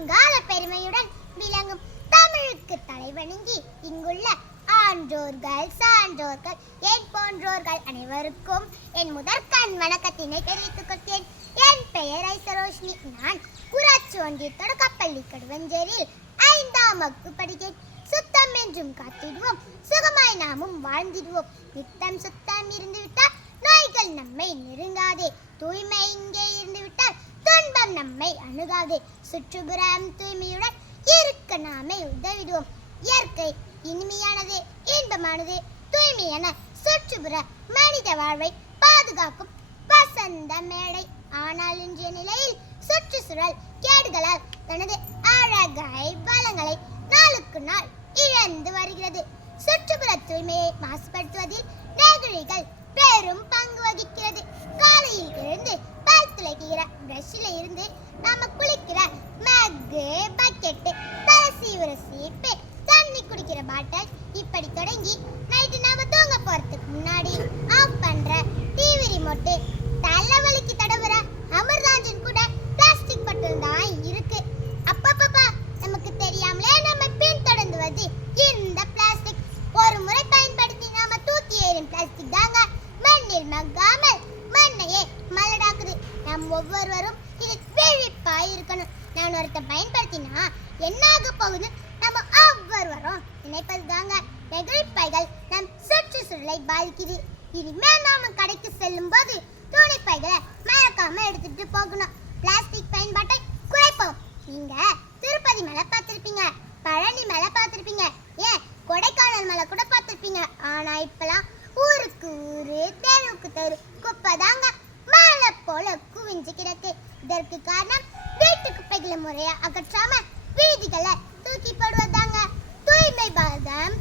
பழங்கால பெருமையுடன் விளங்கும் தமிழுக்கு தலைவணங்கி இங்குள்ள ஆன்றோர்கள் சான்றோர்கள் என் போன்றோர்கள் அனைவருக்கும் என் முதற்கண் வணக்கத்தினை தெரிவித்துக் கொள்கிறேன். என் பெயர் ஐசரோஷினி. நான் ஊராட்சி ஒன்றிய தொடக்கப்பள்ளி கடுவஞ்சேரியில் 5ஆம் வகுப்பு படிக்கிறேன். சுத்தம் என்றும் காத்திடுவோம், சுகமாய் நாமும் வாழ்ந்திடுவோம். நித்தம் சுத்தம் இருந்துவிட்டால் நோய்கள் நம்மை நெருங்காதே. தூய்மை இங்கே இருந்துவிட்டால் துன்பம் நம்மை அணுகாதே. சுற்றுப்புறம் தூய்மையுடன் இருக்க நாமே உதவிடுவோம். இயற்கை இனிமையானது, இன்பமானது. தூய்மையான சுற்றுப்புற மனித வாழ்வை பாதுகாக்கும் வசந்த மேடை. ஆனால் இன்றைய நிலையில் சுற்றுச்சூழல் கேடுகளால் தனது அழகை வளங்களை நாளுக்கு நாள் இழந்து வருகிறது. சுற்றுப்புற தூய்மையை மாசுபடுத்துவதில் நெகிழிகள் பெரும் பங்கு வகிக்கிறது. காலையில் எழுந்து பல் துலக்கிற பிரஷ்ல இருந்து நாம குளிக்கிற மக்கு, பக்கெட்டு, தலை சீவுற சீப்பு, தண்ணி குடிக்கிற பாட்டில், இப்படி தொடங்கி நைட்டு நாம தூங்க போறதுக்கு முன்னாடி ஆஃப் பண்ற டிவி ரிமோட்டு, தலைவலிக்கு தடவுற அமர்தாஞ்சன் கூட பிளாஸ்டிக் பாட்டில் தான் இருக்கு. அப்பப்பா நமக்கு தெரியாமலே நம்ம பின்தொடர்ந்து வருது இந்த பிளாஸ்டிக். ஒரு முறை பயன்படுத்தி நாம தூக்கி எறியும் பிளாஸ்டிக் தாங்க மண்ணில் மக்காமல் மண்ணையே மலடாக்குது. நம் ஒவ்வொருவரும் இது விழிப்பாய் இருக்கணும். நான் ஒருத்த பயன்படுத்தினா என்ன ஆக போகுது நம்ம ஒவ்வொருவரும் நினைப்பது தாங்க. நெகிழிப்பைகள் நம் சுற்றுச்சூழலை பாதிக்குது. இனிமே நாம கடைக்கு செல்லும் போது துணிப்பைகளை மறக்காம எடுத்துட்டு போகணும். பிளாஸ்டிக் பயன்பாட்டை குறைப்போம். நீங்க திருப்பதி மலை பார்த்திருப்பீங்க, பழனி மலை பார்த்திருப்பீங்க, ஏன் கொடைக்கானல் மலை கூட பார்த்திருப்பீங்க. ஆனா இப்பெல்லாம் ஊருக்கு ஊரு, தெருவுக்கு தெரு குப்பை தாங்க மழை போல குவிஞ்சு கிடக்கு. இதற்கு காரணம் வீட்டு குப்பைகளை முறையா அகற்றாம வீதிகளை தூக்கி போடுவதாங்க. தூய்மை பாரதம்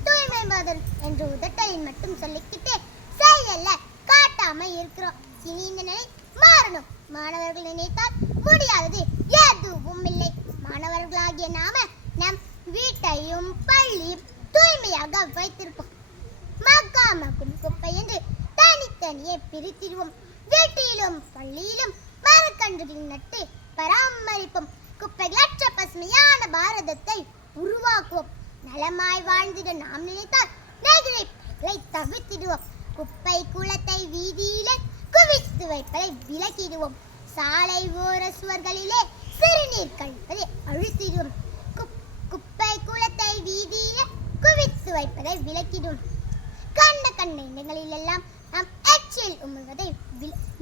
என்று உதட்டலில் மட்டும் சொல்லிக்கிட்டு செயல்ல காட்டாம இருக்கிறோம். இனி இந்த நிலை மாறணும். மாணவர்கள் நினைத்தால் முடியாதது எதுவும் இல்லை. மாணவர்களாகிய நாம நம் வீட்டையும் பள்ளியும் தூய்மையாக வைத்திருப்போம். மக்காமக்கும் குப்பை என்று தனித்தனியே பிரித்திடுவோம். வீட்டிலும் பள்ளியிலும் மரக்கன்றுகள் நட்டு பராமரிப்போம். குப்பைகளற்ற பசுமையான பாரதத்தை உருவாக்குவோம். நலமாய் வாழ்ந்திட நாம் நினைத்தால் நெகிழிப்பைகளை தவிர்த்திடுவோம். குப்பை குளத்தை வீதியிலே குவித்து வைப்பதை விலக்கிடுவோம். சாலை ஓர சுவர்களிலே சிறுநீர் கழிப்பதை அழுத்திடுவோம். குப்பை குளத்தை வீதியிலே குவித்து வைப்பதை விலக்கிடுவோம். கண்ட இடங்களில் எல்லாம் நாம் எச்சில் உமிழ்வதை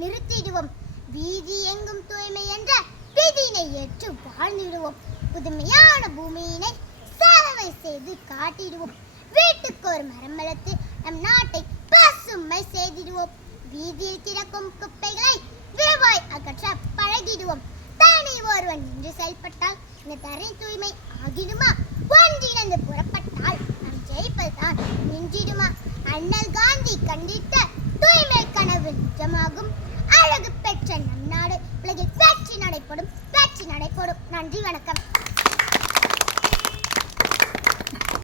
நிறுத்திடுவோம். வீதி எங்கும் தூய்மை என்ற விதியினை ஏற்று வாழ்ந்திடுவோம். புதுமையான பூமியினை சேவை செய்து காட்டிடுவோம். வீட்டுக்கு ஒரு மரம் வளர்த்து நம் நாட்டை பசுமை செய்திடுவோம். வீதியில் கிடக்கும் குப்பைகளை விரைவாய் அகற்ற பழகிடுவோம். தனி ஒருவன் நின்று செயல்பட்டால் இந்த தரை தூய்மை ஆகிடுமா? ஒன்றிணைந்து புறப்பட்டால் நாம் ஜெயிப்பதுதான் நின்றிடுமா? அண்ணல் காந்தி கண்டித்த தூய்மை கனவு நிஜமாகும். அழகு பெற்ற நம் நாடு உலகில் வெற்றி நடைபோடும். நன்றி, வணக்கம்.